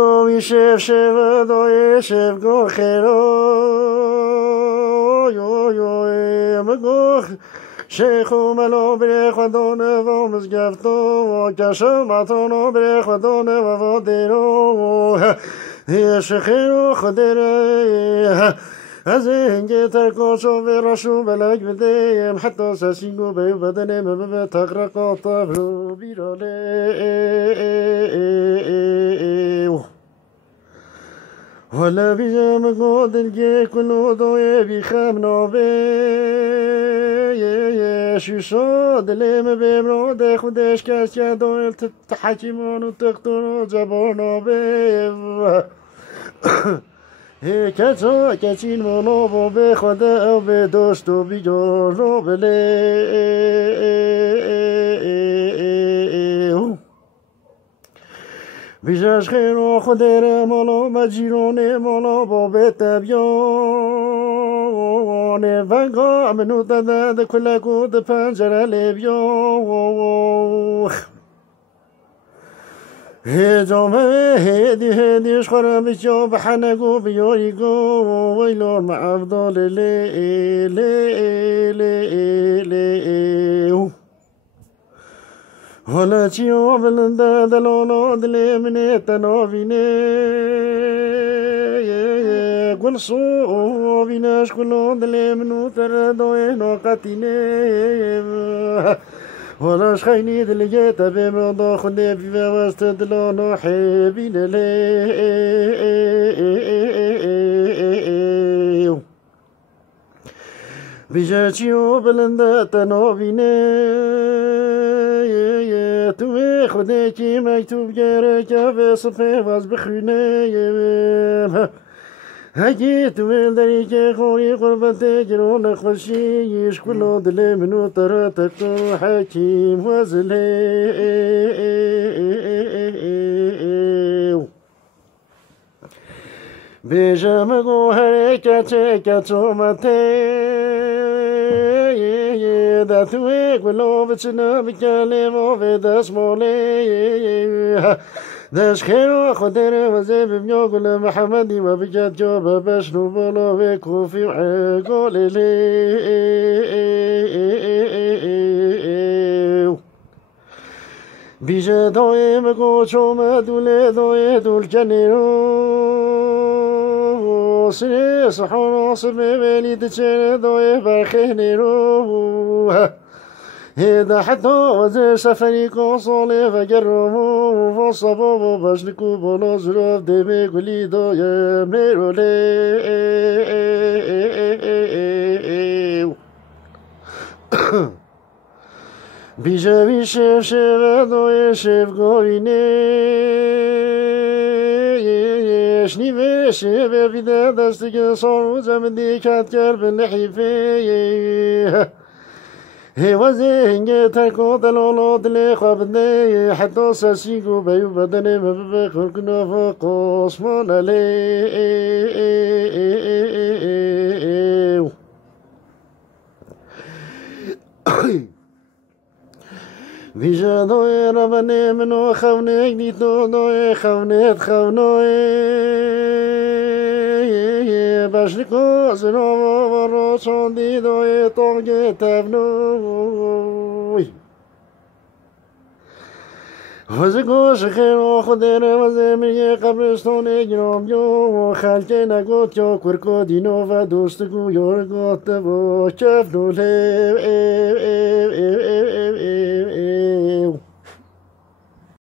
میشه شودای شب گو خیرو یو یو مگو شیخ و ملو بره خودانه و مزگفتو و کشماتونو بره خودانه و دیرو شیخیرو خودره از اینکه ترکاشو براشو بلک بدیم حتی سسینگو به بدنم به تقرق طبلو بیراله ولا بيجام قود الجي كله ضوي بيخام نوبي شو صاد اللي ما بيمرود خدش كاس يا دويل تحكيمون وتقطر جبر نوبي كاتو كاتين مولو بخدا او بدوست وبيجور بلي بیشش خیر و خودر مالا مجیرون مالا با بتبیان ونگا منو داده کلکو د پنجره لیبیان جامعه هدیش خورم بیچو بحنگو بیاریگو ویلون مع افضال لی ولا تيو بلندا دلونو دلي مني تنوفيني قل صو بيناش كلو دلي منو تردوي نوقاتيني ولا شخيني دلي جيت بموضوع خلي في وسط دلونو حبيني لي بيجاتيو بلندا تنوفيني توی خودی که مکتوب گره که به صفحه واز بخونه هکی توی داری که خوری قربت گرون خوشی یش کلو دل منو تر تکو حکیم وزله بیجم گو حرکت کتو مته da tu e quello vicino mi chiale muove da smole da schero خدر وزي بميو قول محمدي وبجات جوب باش نوبولو بكوفي وعقول لي بيجا دوي مكو شوما دولي دوي دول جنيرو سني صحون صبي بيلي تشير دوي باخينيرو هذا حتى وزي سفري كونسولي فجرمو وصبو بشلكو بنظرف دمي قولي دوي ميرولي بیجا بیشه شو دوی شف گوینه یشنی بشه بیده دستی که سارو زمندی کت کر به نحیفه هیوازه هنگه ترکو دلالو دلی خوابنده حتی سسیگو بیو بدنه مببه خلقنا فقاسمان علیه بیجا دوی ربنه منو خونه نیتو دوی خونت خونه بشنکو زنو و رو چوندی دوی تونگه تبنوی وزی گوش خیر و خودر وزی میگه قبرستون گرام یو خلکه نگوت یا کرکو دینو و دوستگو یارگوت و کف دوله